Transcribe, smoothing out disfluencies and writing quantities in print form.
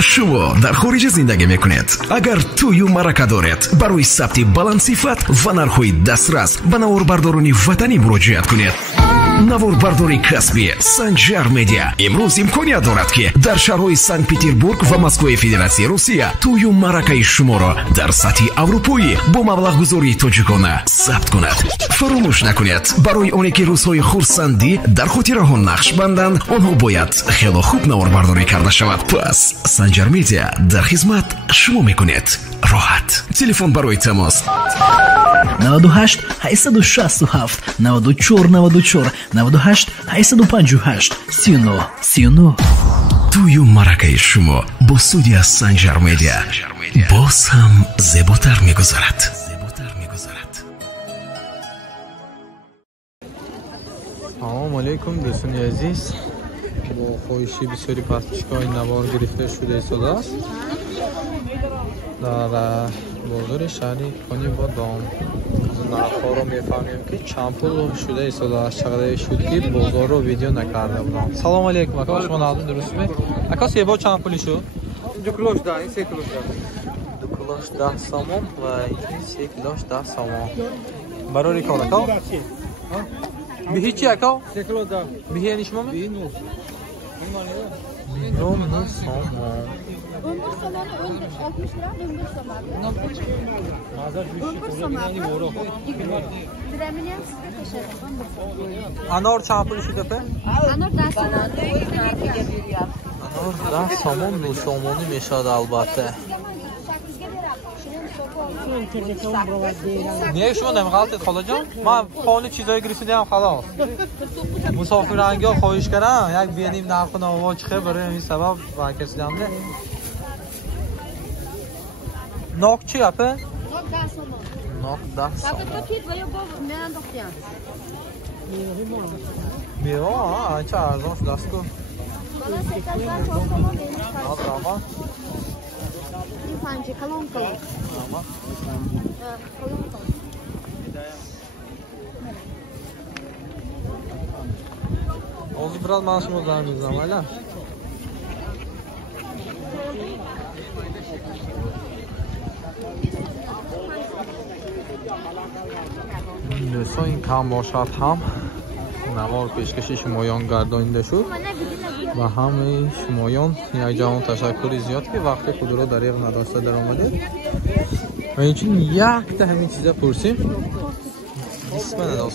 شما در خارج زندگی میکنید؟ اگر توی مرکه دارید برای ثبت بلند صفت و نرخ‌های دسترس به نواربرداران وطنی مراجعت کنید. نواربرداری کسبی سنجر مدیا امروز امکانیت دارد که در شهرهای سنت پترزبورگ و مسکو فدراسیون روسیه توی مرکه شما را در سطح اروپایی با مبلغ گذاری تاجیکانه ثبت کند. فراموش نکنید برای اونی که روزهای خرسندی در خاطره ها نقش بندند آنها باید خیلی خوب نواربرداری کرده شود. پس سنجر مدیا در خدمت شما میکنید. راحت تلفن برای تماس 98 867 94 94 98 858 39 39. توی مرکه شما با سودی سنجر مدیا باز هم زیباتر میگذارد. سلام علیکم دوستان عزیز. با خواهشی بسیاری پس پیشگاه نوار گرفته شده ایستاده است در بازار شهری کنی با دام. نرخ‌ها رو میفهمیم که چند پول شده ایستاده است. چقدر شد که بازار رو ویدیو نکرده بودم. سلام علیکم اکا، شما نازم درست می؟ اکا سیبا چند پولی شد؟ 2 کیلوش ده، این 3 کیلوش ده. 2 کیلوش 10 سامان و این 3 کیلوش 10 سامان. برای کار اکا؟ به هیچی اکا؟ 3 کیلو ده. به یعنی شما می؟ این نوز. نوم نو سامان. انار چند پولی شده په؟ انار 10 سامان. انار 10 سامان دو سامانی میشد البته. نیه شما نمیخواستید خاله جان؟ من خانه چیزایی گرفتیم خلاص. مسافرانگی ها خواهش کردن یک بینیم نرخ نووا چخه برای این سبب و کسی دمده. ناک چی اپه؟ ناک 10 سامان. ناک 10 سامان. میوه ها چه ارزانش دست کن. Fanci kalon kalon. Tamam. Kalon kalon. Oğuz biraz maaşımız var mı zamanla? نسا این کم باشد هم نوار پیشکشی شمایان گردانیده شد و همه شمایان یک جوان تشکر زیاد که وقت خود را دریغ نداشته در آمده و این چون یک تا همین چیزا پرسیم بسم الله